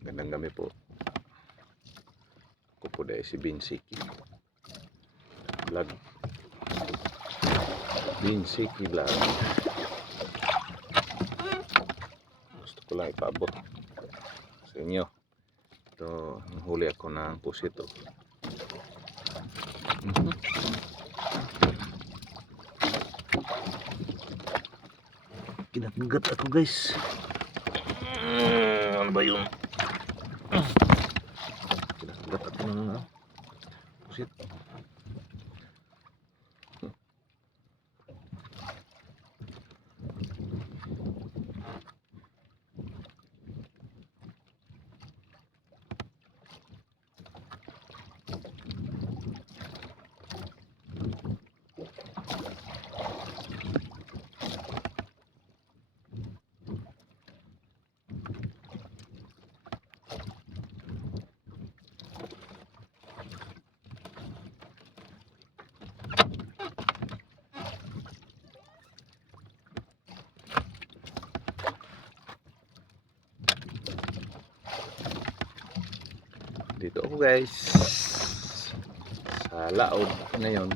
Gandang gabi po. Ako po dahil si Binsiki Vlog. Binsiki Vlog. Gusto ko lang ipaabot sa inyo. Ito, huli ako ng pusito. Kinagat ako, guys. Ano ba yun? Kinagat ako ng pusit. Dito ako, guys, sa laod ngayon.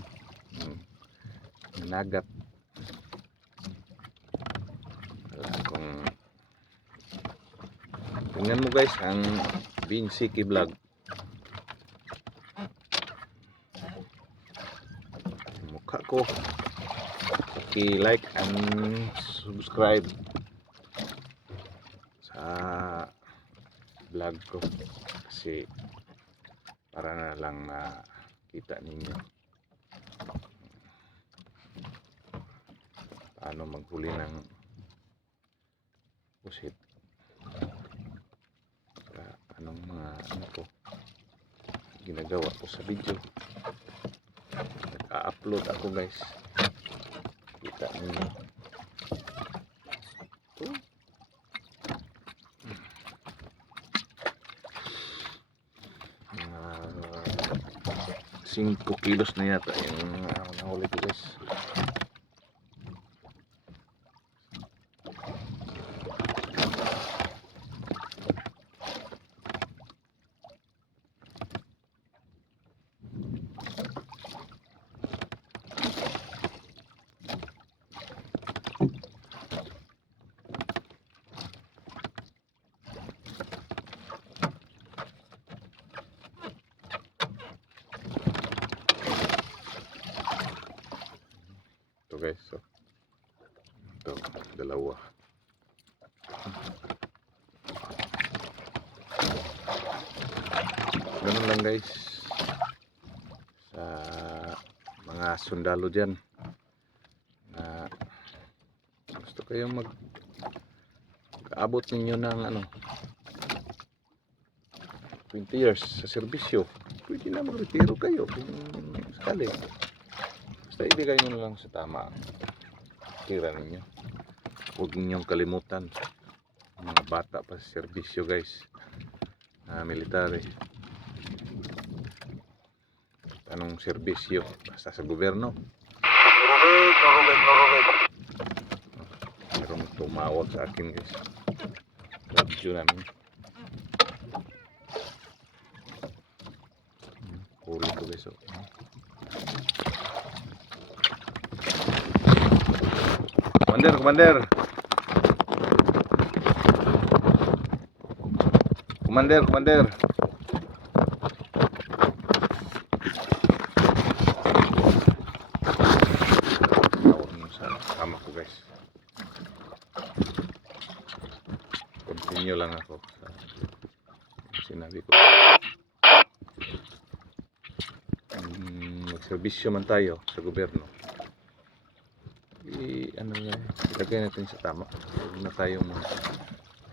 Nagat. Wala akong... Tingnan mo, guys, ang Binsiki Vlog. Mukha ko. I-like and subscribe sa vlog ko kasi para na lang makita ninyo paano maghuli ng pusit, anong mga ko ginagawa ko sa video. Nag-upload ako, guys, kita ninyo. Ito 5 kilos na yata yung nahuli ko, guys. Ito, guys, so ito, dalawa. Ganun lang, guys, sa mga sundalo dyan na gusto kayong mag-abot ninyo ng 20 years sa serbisyo, pwede na mag-retiro kayo kung sakali. Basta ibigay nyo lang sa tama tira ninyo. Huwag ninyong kalimutan mga bata pa sa serbisyo, guys, military. Anong serbisyo? Basta sa gobyerno. Merong tumawag sa akin, guys. Radyo namin. Huli ko, guys. Komander, komander. Komander, komander. Sama ko, guys. Continue lang ako sa sinabi ko. Magserbisyo man tayo sa gobyerno, ilagay natin sa tama. Huwag na tayong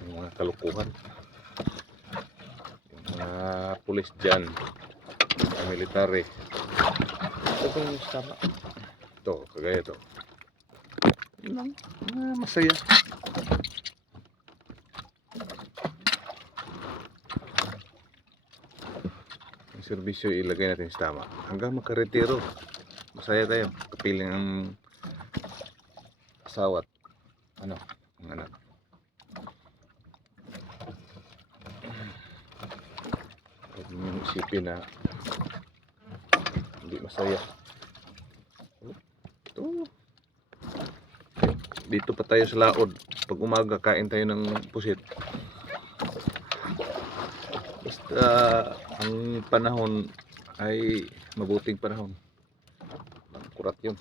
mga kalukuhan. Yung mga pulis dyan, mga military, ilagay nyo sa tama. Ito, kagaya ito. Yun lang, masaya. Yung serbisyo ilagay natin sa tama hanggang makaretiro. Masaya tayo, kapiling ang asawat ang anak. isipin na hindi masaya. Ito. Dito pa tayo sa laod. Pag umaga, kain tayo ng pusit. Basta ang panahon ay mabuting panahon. Kurat yun.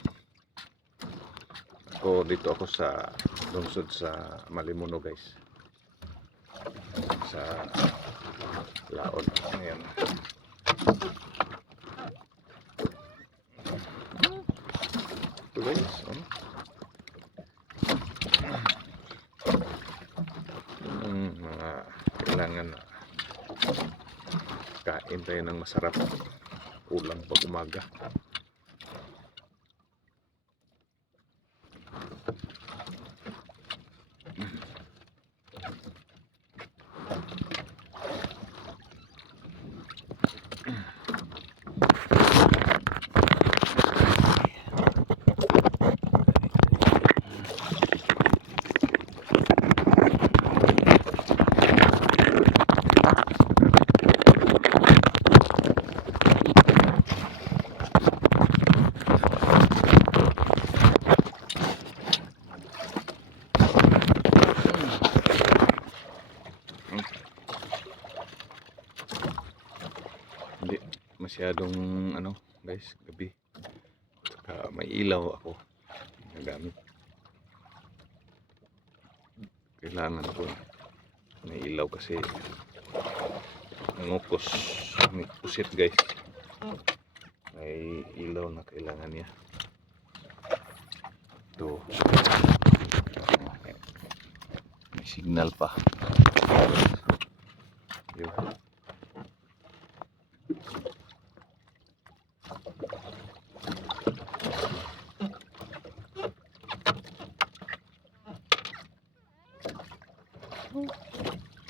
Dito ako sa lungsod sa Malimuno, guys. Sa laod. Ayan. Ito, guys. Mga kailangan na kain tayo ng masarap ulam pag umaga. Hindi masyadong guys, gabi. Saka may ilaw ako nagamit. Kailangan ko may ilaw kasi ngukos may pusit, guys. May ilaw na kailangan niya. Ito. May signal pa. Yun.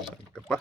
Saan ka pa?